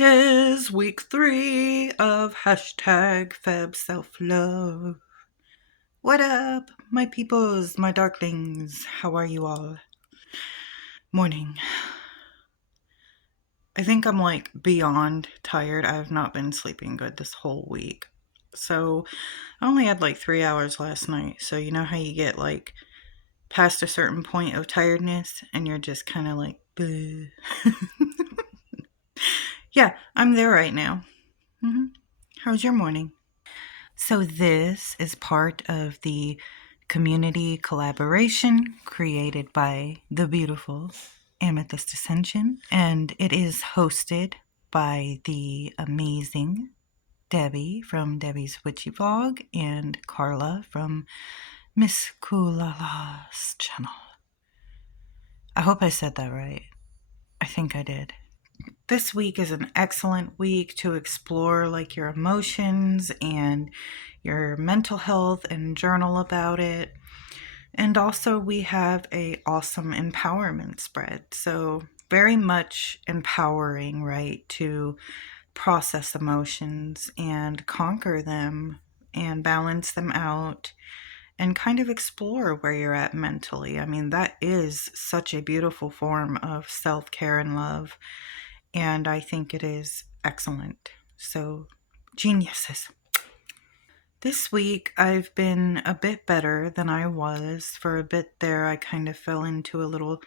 It is week 3 of hashtag Feb Self-Love. What up, my peoples, my darklings? How are you all? Morning. I think I'm like beyond tired. I have not been sleeping good this whole week. So I only had like 3 hours last night. So you know how you get like past a certain point of tiredness and you're just kind of like, bleh. Yeah, I'm there right now. How's your morning? So, this is part of the community collaboration created by the beautiful Amethyst Ascension, and it is hosted by the amazing Debbie from Debbie's Witchy Vlog and Carla from Miss Kulala's channel. I hope I said that right. I think I did. This week is an excellent week to explore like your emotions and your mental health and journal about it. And also we have a awesome empowerment spread. So very much empowering, right, to process emotions and conquer them and balance them out and kind of explore where you're at mentally. I mean, that is such a beautiful form of self-care and love. And I think it is excellent. So, geniuses. This week, I've been a bit better than I was. For a bit there, I kind of fell into a little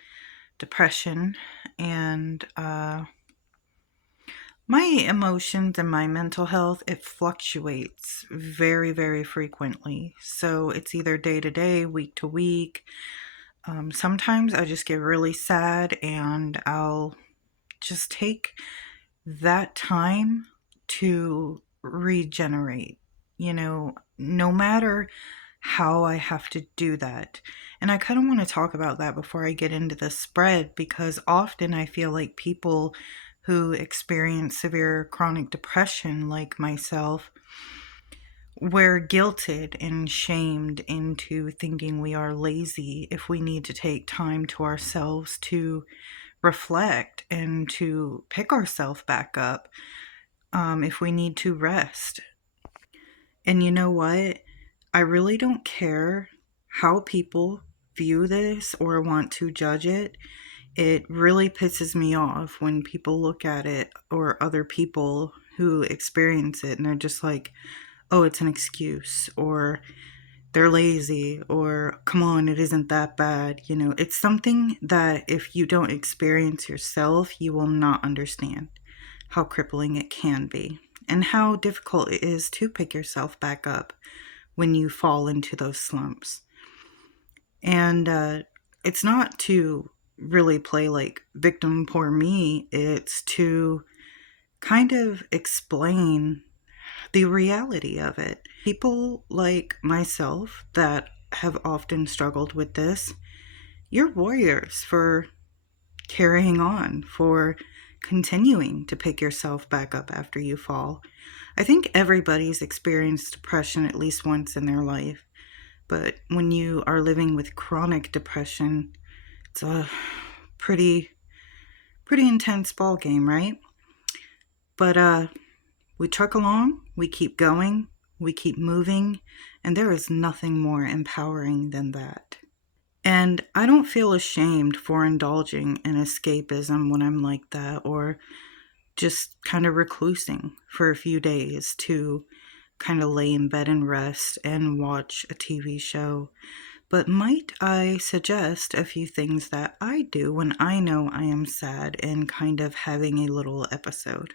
depression, and my emotions and my mental health, it fluctuates very, very frequently. So it's either day to day, week to week. Sometimes I just get really sad and I'll just take that time to regenerate, no matter how I have to do that. And I kind of want to talk about that before I get into the spread, because often I feel like people who experience severe chronic depression, like myself, we're guilted and shamed into thinking we are lazy if we need to take time to ourselves to reflect and to pick ourselves back up, if we need to rest. And you know what? I really don't care how people view this or want to judge it. It really pisses me off when people look at it, or other people who experience it, and they're just like, oh, it's an excuse, or they're lazy, or come on, it isn't that bad. It's something that if you don't experience yourself, you will not understand how crippling it can be and how difficult it is to pick yourself back up when you fall into those slumps. And it's not to really play like victim poor me, it's to kind of explain the reality of it. People like myself that have often struggled with this, you're warriors for carrying on, for continuing to pick yourself back up after you fall. I think everybody's experienced depression at least once in their life, but when you are living with chronic depression, it's a pretty intense ball game, right? But we truck along, we keep going, we keep moving, and there is nothing more empowering than that. And I don't feel ashamed for indulging in escapism when I'm like that, or just kind of reclusing for a few days to kind of lay in bed and rest and watch a TV show. But might I suggest a few things that I do when I know I am sad and kind of having a little episode?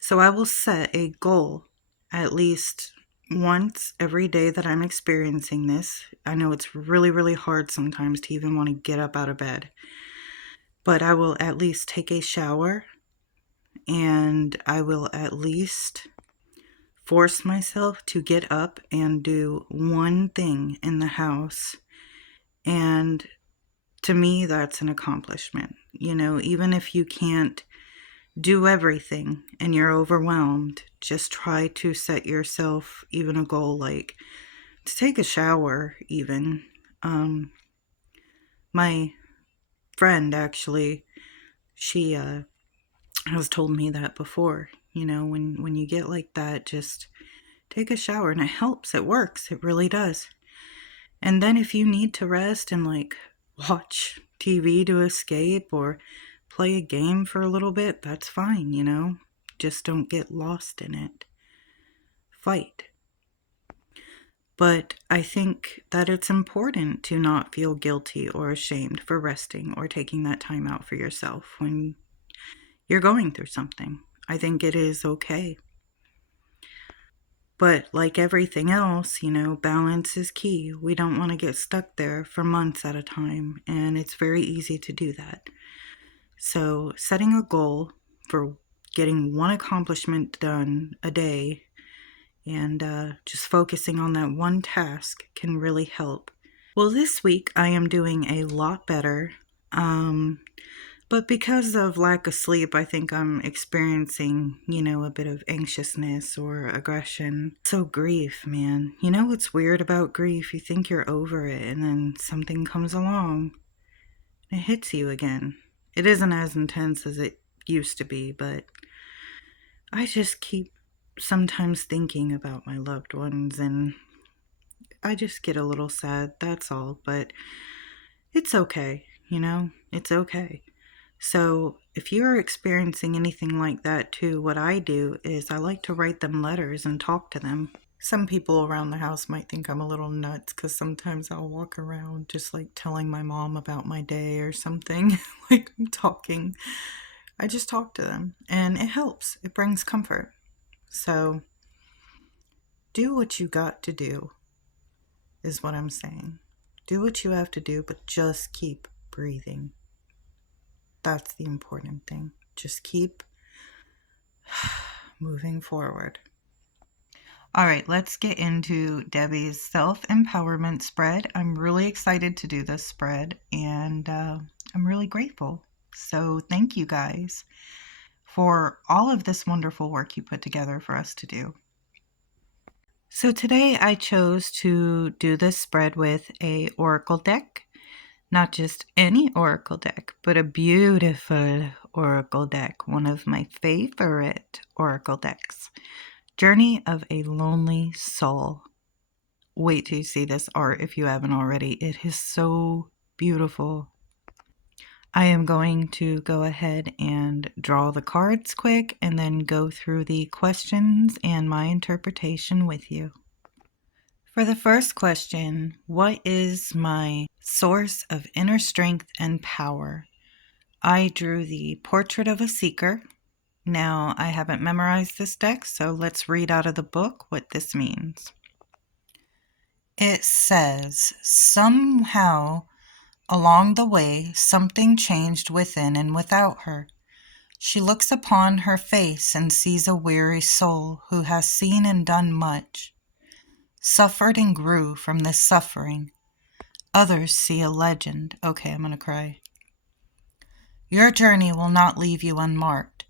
So I will set a goal at least once every day that I'm experiencing this. I know it's really, really hard sometimes to even want to get up out of bed, but I will at least take a shower, and I will at least force myself to get up and do one thing in the house. And to me, that's an accomplishment. Even if you can't do everything and you're overwhelmed, just try to set yourself even a goal, like to take a shower even. My friend, actually, she has told me that before. When you get like that, just take a shower, and it helps. It works. It really does. And then if you need to rest and like watch TV to escape or play a game for a little bit, that's fine. Just don't get lost in it. Fight. But I think that it's important to not feel guilty or ashamed for resting or taking that time out for yourself when you're going through something. I think it is okay. But like everything else, balance is key. We don't want to get stuck there for months at a time, and it's very easy to do that. So, setting a goal for getting one accomplishment done a day and just focusing on that one task can really help. Well, this week I am doing a lot better. But because of lack of sleep, I think I'm experiencing, a bit of anxiousness or aggression. So, grief, man. You know what's weird about grief? You think you're over it, and then something comes along and it hits you again. It isn't as intense as it used to be, but I just keep sometimes thinking about my loved ones, and I just get a little sad, that's all. But it's okay, It's okay. So if you're experiencing anything like that too, what I do is I like to write them letters and talk to them. Some people around the house might think I'm a little nuts because sometimes I'll walk around just like telling my mom about my day or something. Like I'm talking. I just talk to them and it helps. It brings comfort. So do what you got to do, is what I'm saying. Do what you have to do, but just keep breathing. That's the important thing. Just keep moving forward. All right, let's get into Debbie's self-empowerment spread. I'm really excited to do this spread, and I'm really grateful. So thank you guys for all of this wonderful work you put together for us to do. So today I chose to do this spread with a oracle deck. Not just any oracle deck, but a beautiful oracle deck, one of my favorite oracle decks. Journey of a Lonely Soul. Wait till you see this art if you haven't already. It is so beautiful. I am going to go ahead and draw the cards quick and then go through the questions and my interpretation with you. For the first question, what is my source of inner strength and power? I drew the portrait of a seeker. Now, I haven't memorized this deck, so let's read out of the book what this means. It says, somehow along the way, something changed within and without her. She looks upon her face and sees a weary soul who has seen and done much, suffered and grew from this suffering. Others see a legend. Okay, I'm going to cry. Your journey will not leave you unmarked.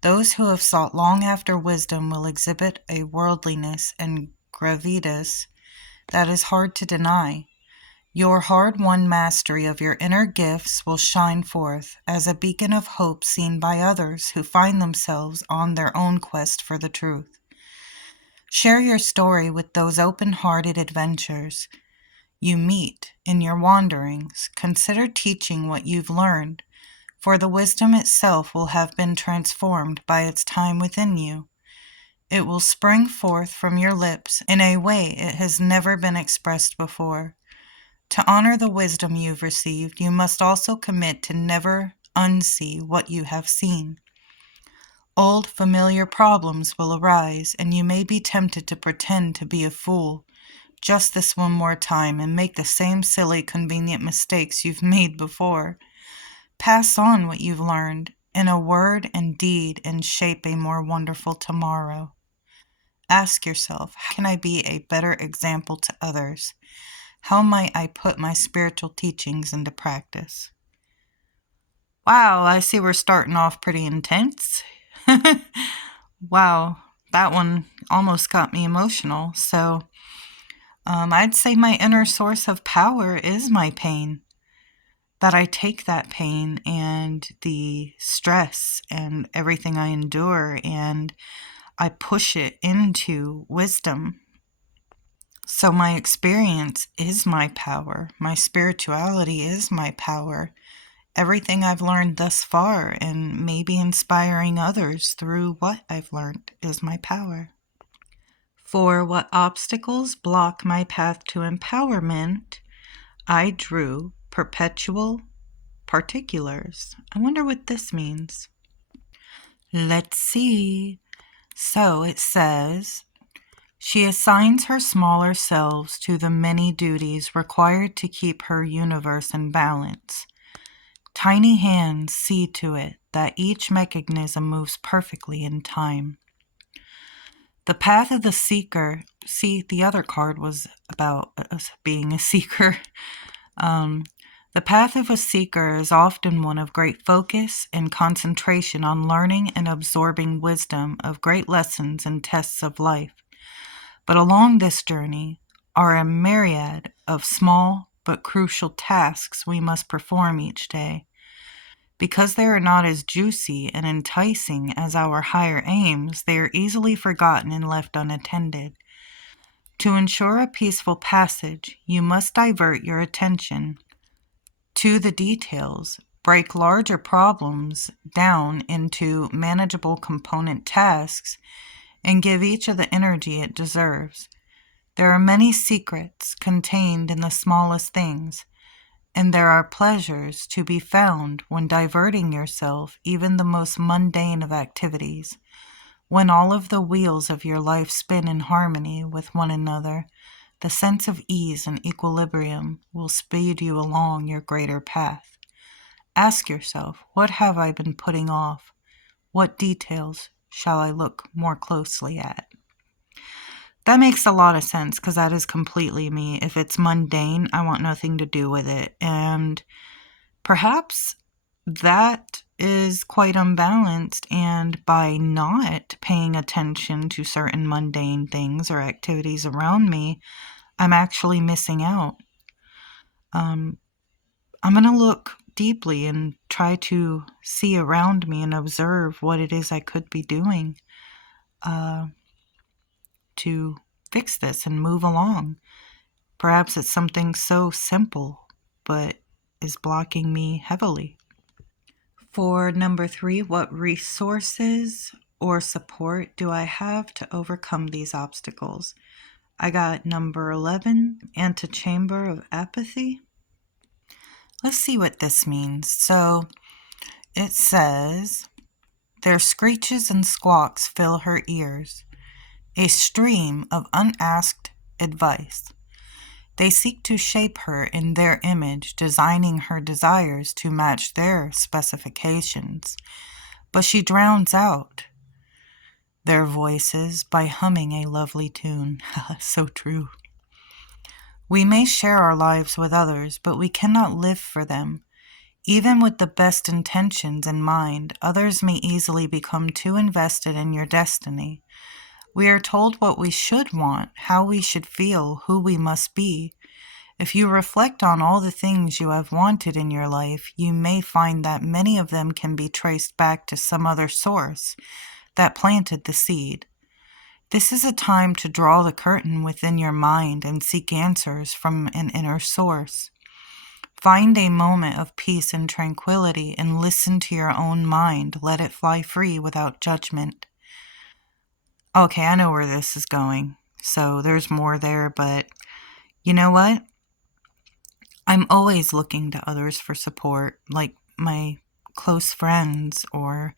Those who have sought long after wisdom will exhibit a worldliness and gravitas that is hard to deny. Your hard-won mastery of your inner gifts will shine forth as a beacon of hope seen by others who find themselves on their own quest for the truth. Share your story with those open-hearted adventurers you meet in your wanderings. Consider teaching what you've learned, for the wisdom itself will have been transformed by its time within you. It will spring forth from your lips in a way it has never been expressed before. To honor the wisdom you've received, you must also commit to never unsee what you have seen. Old, familiar problems will arise, and you may be tempted to pretend to be a fool just this one more time and make the same silly, convenient mistakes you've made before. Pass on what you've learned in a word and deed and shape a more wonderful tomorrow. Ask yourself, how can I be a better example to others? How might I put my spiritual teachings into practice? Wow, I see we're starting off pretty intense. Wow, that one almost got me emotional. So I'd say my inner source of power is my pain. that I take that pain and the stress and everything I endure and I push it into wisdom. So my experience is my power. My spirituality is my power. Everything I've learned thus far and maybe inspiring others through what I've learned is my power. For what obstacles block my path to empowerment, I drew perpetual particulars. I wonder what this means. Let's see. So it says, she assigns her smaller selves to the many duties required to keep her universe in balance. Tiny hands see to it that each mechanism moves perfectly in time. The path of the seeker, see, the other card was about us being a seeker. The path of a seeker is often one of great focus and concentration on learning and absorbing wisdom of great lessons and tests of life. But along this journey are a myriad of small but crucial tasks we must perform each day. Because they are not as juicy and enticing as our higher aims, they are easily forgotten and left unattended. To ensure a peaceful passage, you must divert your attention to the details, break larger problems down into manageable component tasks, and give each of the energy it deserves. There are many secrets contained in the smallest things, and there are pleasures to be found when diverting yourself, even the most mundane of activities. When all of the wheels of your life spin in harmony with one another, the sense of ease and equilibrium will speed you along your greater path. Ask yourself, what have I been putting off? What details shall I look more closely at? That makes a lot of sense because that is completely me. If it's mundane, I want nothing to do with it. And perhaps that is quite unbalanced, and by not paying attention to certain mundane things or activities around me, I'm actually missing out. I'm going to look deeply and try to see around me and observe what it is I could be doing to fix this and move along. Perhaps it's something so simple, but is blocking me heavily. For number 3, what resources or support do I have to overcome these obstacles? I got number 11, Antechamber of Apathy. Let's see what this means. So it says, their screeches and squawks fill her ears, a stream of unasked advice. They seek to shape her in their image, designing her desires to match their specifications. But she drowns out their voices by humming a lovely tune. So true. We may share our lives with others, but we cannot live for them. Even with the best intentions in mind, others may easily become too invested in your destiny. We are told what we should want, how we should feel, who we must be. If you reflect on all the things you have wanted in your life, you may find that many of them can be traced back to some other source that planted the seed. This is a time to draw the curtain within your mind and seek answers from an inner source. Find a moment of peace and tranquility and listen to your own mind. Let it fly free without judgment. Okay, I know where this is going. So there's more there, but you know what? I'm always looking to others for support, like my close friends or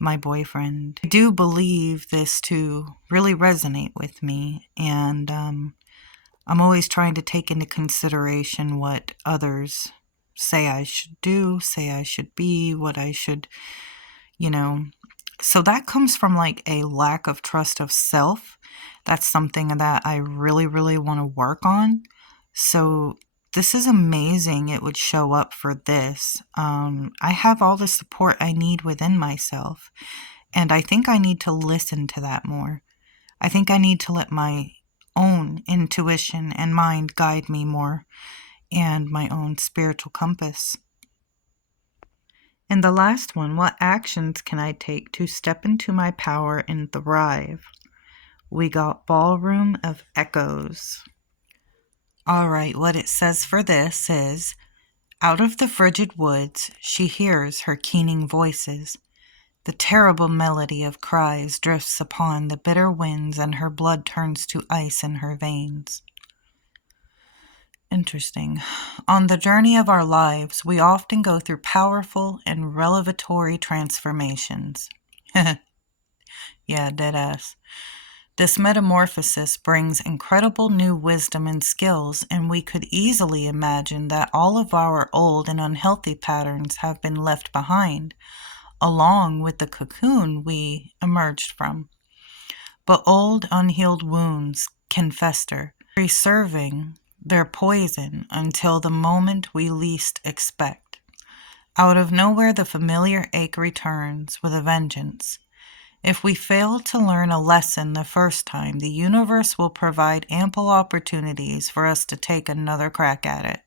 my boyfriend. I do believe this to really resonate with me, and I'm always trying to take into consideration what others say I should do, say I should be, what I should, So that comes from like a lack of trust of self. That's something that I really, really want to work on. So this is amazing. It would show up for this. I have all the support I need within myself. And I think I need to listen to that more. I think I need to let my own intuition and mind guide me more, and my own spiritual compass. And the last one, what actions can I take to step into my power and thrive? We got Ballroom of Echoes. All right, what it says for this is, out of the frigid woods she hears her keening voices. The terrible melody of cries drifts upon the bitter winds, and her blood turns to ice in her veins. Interesting. On the journey of our lives, we often go through powerful and revelatory transformations. Yeah, deadass. This metamorphosis brings incredible new wisdom and skills, and we could easily imagine that all of our old and unhealthy patterns have been left behind, along with the cocoon we emerged from. But old, unhealed wounds can fester, preserving their poison until the moment we least expect. Out of nowhere, the familiar ache returns with a vengeance. If we fail to learn a lesson the first time, the universe will provide ample opportunities for us to take another crack at it.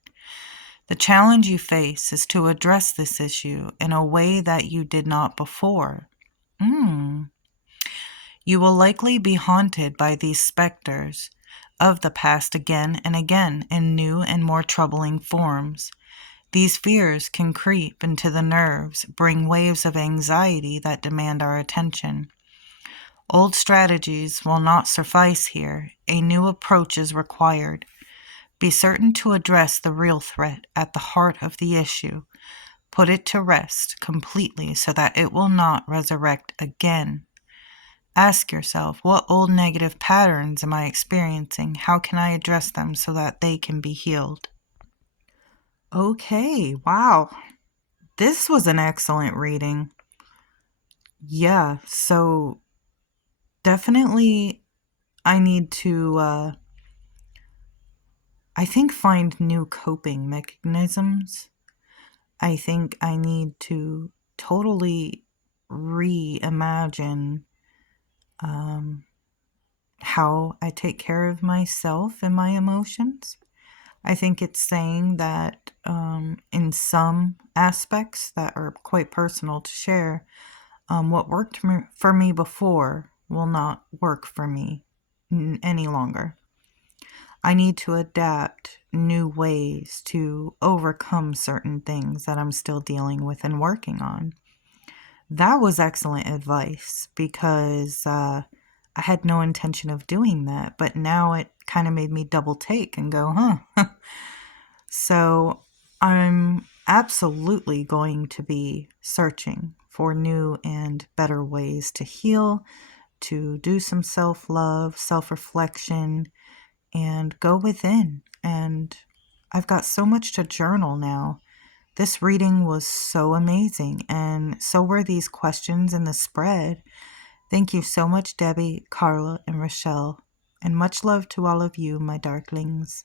The challenge you face is to address this issue in a way that you did not before. You will likely be haunted by these specters of the past again and again in new and more troubling forms. These fears can creep into the nerves, bring waves of anxiety that demand our attention. Old strategies will not suffice here. A new approach is required. Be certain to address the real threat at the heart of the issue. Put it to rest completely so that it will not resurrect again. Ask yourself, what old negative patterns am I experiencing? How can I address them so that they can be healed? Okay, wow. This was an excellent reading. Yeah, so definitely I need to, I think, find new coping mechanisms. I think I need to totally reimagine how I take care of myself and my emotions. I think it's saying that in some aspects that are quite personal to share, what worked for me before will not work for me any longer. I need to adapt new ways to overcome certain things that I'm still dealing with and working on. That was excellent advice because I had no intention of doing that, but now it kind of made me double take and go, huh. So I'm absolutely going to be searching for new and better ways to heal, to do some self-love, self-reflection, and go within. And I've got so much to journal now. This reading was so amazing, and so were these questions in the spread. Thank you so much, Debbie, Carla, and Rochelle, and much love to all of you, my darklings.